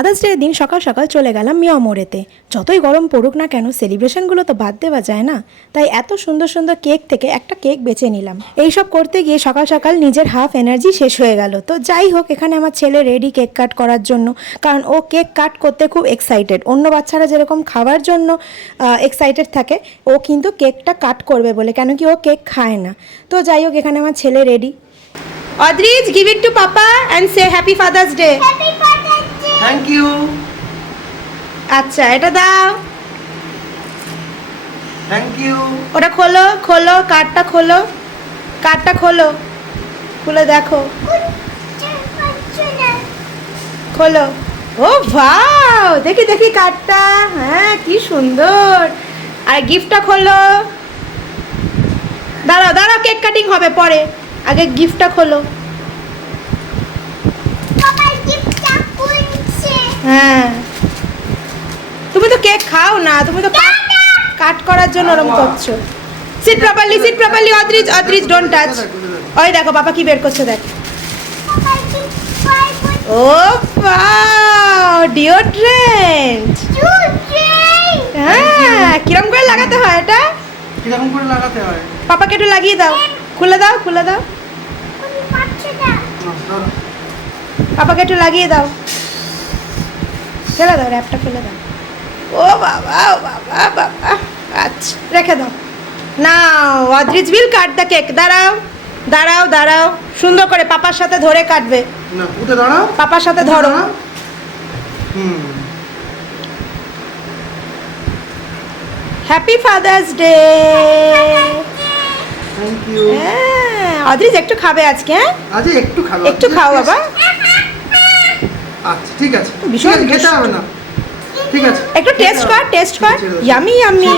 Father's day দিন সকাল সকাল চলে গেলাম মিয়া মোড়েতে। যতই গরম পড়ুক না কেন সেলিব্রেশনগুলো তো বাদ দেওয়া যায় না, তাই এত সুন্দর সুন্দর কেক থেকে একটা কেক বেছে নিলাম। এইসব করতে গিয়ে সকাল সকাল নিজের হাফ এনার্জি শেষ হয়ে গেল। তো যাই হোক, এখানে আমার ছেলে রেডি কেক কাট করার জন্য, কারণ ও কেক কাট করতে খুব এক্সাইটেড। অন্য বাচ্চারা যেরকম খাওয়ার জন্য এক্সাইটেড থাকে, ও কিন্তু কেকটা কাট করবে বলে, কেন কি ও কেক খায় না। তো যাই হোক, এখানে আমার ছেলে ready. Adrij, give it to papa and say happy Father's Day. Thank you. আচ্ছা, এটা দাও। Thank you. ওটা খোলো, খোলো কার্ডটা, খোলো কার্ডটা, খোলো, খুলে দেখো, খোলো। ও ভাও, দেখি দেখি কার্ডটা। হ্যাঁ, কি সুন্দর। আর গিফটটা খোলো। দাঁড়াও দাঁড়াও, কেক কাটিং হবে পরে, আগে গিফটটা খোলো। হ্যাঁ, তুমি তো কেক খাও না, তুমি তো কাট করার জন্য ওরকম করছো। Seat properly, seat properly. Adrij, Adrij don't touch. ওই দেখো বাবা কি বের করছে, দেখ। ও ওয়াও, ডিওড্রেন্ট। হ্যাঁ, কিরম করে লাগাতে হয় এটা? কিরকম করে লাগাতে হয়? পাপাকে একটু লাগিয়ে দাও, খুলে দাও, খুলে দাও। পাপাকে একটু লাগিয়ে দাও, ফেলে দাও, র্যাপটা ফেলে দাও। ও বাবা, ও বাবা, বাবা। আচ্ছা, রেখে দাও। Now Adrij will cut the cake. দাঁড়াও দাঁড়াও দাঁড়াও, সুন্দর করে পাপার সাথে ধরে কাটবে। না, উঠে দাঁড়াও, পাপার সাথে ধরো। Happy Father's Day. Thank you. হ্যাঁ, অদ্রিজ একটু খাবে আজকে। হ্যাঁ, আজ একটু খাবো। একটু খাও বাবা। আচ্ছা, ঠিক আছে, ভীষণ খেতে হবে না, ঠিক আছে, একটু টেস্ট কর, টেস্ট কর। Yummy yummy.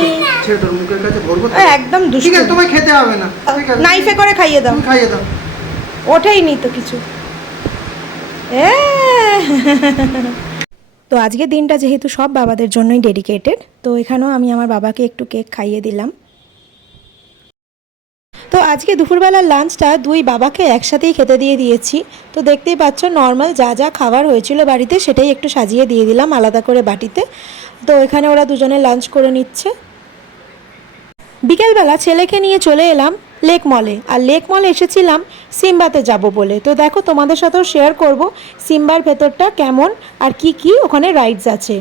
ছেড়ে তোর মুখের কাছে ভরবো তো। একদম দুষ্টু। ঠিক আছে, তোমায় খেতে হবে না, ঠিক আছে, নাইফে করে খাইয়ে দাও। তুমি খাইয়ে দাও। ওঠেই নি তো কিছু। তো আজকের দিনটা যেহেতু সব বাবাদের জন্যই ডেডিকেটেড, তো এখানেও আমি আমার বাবাকে একটু কেক খাইয়ে দিলাম। তো আজকে দুপুরবেলার লাঞ্চটা দুই বাবাকে একসাথেই খেতে দিয়ে দিয়েছি। তো দেখতেই পাচ্ছ, নর্মাল যা যা খাবার হয়েছিল বাড়িতে সেটাই একটু সাজিয়ে দিয়ে দিলাম আলাদা করে বাটিতে। তো এখানে ওরা দুজনে লাঞ্চ করে নিচ্ছে। বিকেলবেলা ছেলেকে নিয়ে চলে এলাম লেক মলে। আর লেক মলে এসেছিলাম সিম্বাতে যাব বলে। তো দেখো, তোমাদের সাথেও শেয়ার করব সিম্বার ভেতরটা কেমন আর কি কি ওখানে রাইডস আছে।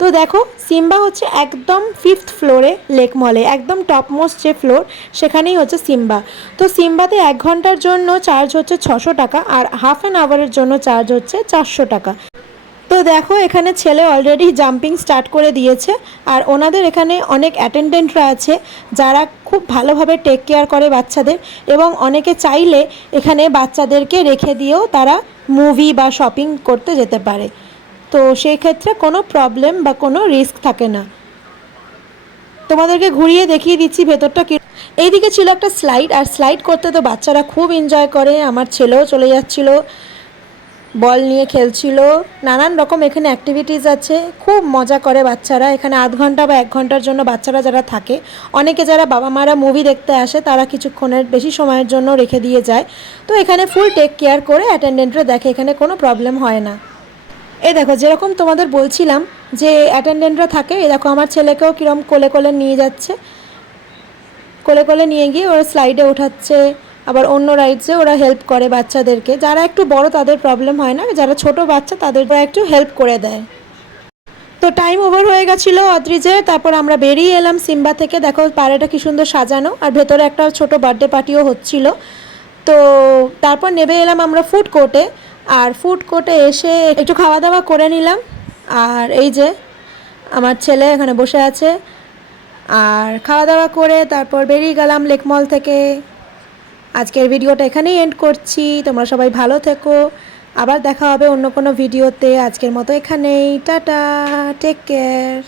তো দেখো, সিম্বা হচ্ছে একদম 5th ফ্লোরে লেক মলে, একদম টপমোস্ট যে ফ্লোর সেখানেই হচ্ছে সিম্বা। তো সিম্বাতে 1 ঘন্টার জন্য চার্জ হচ্ছে 600 টাকা, আর হাফ অ্যান আওয়ারের জন্য চার্জ হচ্ছে 400 টাকা। তো দেখো, এখানে ছেলে অলরেডি জাম্পিং স্টার্ট করে দিয়েছে। আর ওনাদের এখানে অনেক অ্যাটেন্ডেন্টরা আছে যারা খুব ভালোভাবে টেক কেয়ার করে বাচ্চাদের, এবং অনেকে চাইলে এখানে বাচ্চাদেরকে রেখে দিয়েও তারা মুভি বা শপিং করতে যেতে পারে। তো সেই ক্ষেত্রে কোনো প্রবলেম বা কোনো রিস্ক থাকে না। তোমাদেরকে ঘুরিয়ে দেখিয়ে দিচ্ছি ভেতরটা কি। এইদিকে ছিল একটা স্লাইড, আর স্লাইড করতে তো বাচ্চারা খুব এনজয় করে। আমার ছেলেও চলে যাচ্ছিল, বল নিয়ে খেলছিল, নানান রকম এখানে অ্যাক্টিভিটিস আছে, খুব মজা করে বাচ্চারা। এখানে আধ ঘন্টা বা 1 ঘন্টার জন্য বাচ্চারা যারা থাকে, অনেকে যারা বাবা মারা মুভি দেখতে আসে তারা কিছুক্ষণের বেশি সময়ের জন্য রেখে দিয়ে যায়। তো এখানে ফুল টেক কেয়ার করে অ্যাটেন্ডেন্টরা দেখে, এখানে কোনো প্রবলেম হয় না। এই দেখো, যেরকম তোমাদের বলছিলাম যে অ্যাটেন্ডেন্টরা থাকে, এই দেখো আমার ছেলেকেও কীরকম কোলে কোলে নিয়ে যাচ্ছে, কোলে কোলে নিয়ে গিয়ে ওরা স্লাইডে ওঠাচ্ছে। আবার অন্য রাইডসে ওরা হেল্প করে বাচ্চাদেরকে, যারা একটু বড় তাদের প্রবলেম হয় না, যারা ছোট বাচ্চা তাদের একটু হেল্প করে দেয়। তো টাইম ওভার হয়ে গেছিলো অদ্রিজের, তারপর আমরা বেরিয়ে এলাম সিম্বা থেকে। দেখো পাড়াটা কি সুন্দর সাজানো, আর ভেতরে একটা ছোট বার্থডে পার্টিও হচ্ছিল। তো তারপর নেমে এলাম আমরা ফুড কোর্টে। আর ফুড কোর্টে এসে একটু খাওয়া দাওয়া করে নিলাম। আর এই যে আমার ছেলে এখানে বসে আছে, আর খাওয়া দাওয়া করে তারপর বেরিয়ে গেলাম লেক মল থেকে। আজকের ভিডিওটা এখানেই এন্ড করছি। তোমরা সবাই ভালো থেকো, আবার দেখা হবে অন্য কোনো ভিডিওতে। আজকের মতো এখানেই, টাটা, টেক কেয়ার।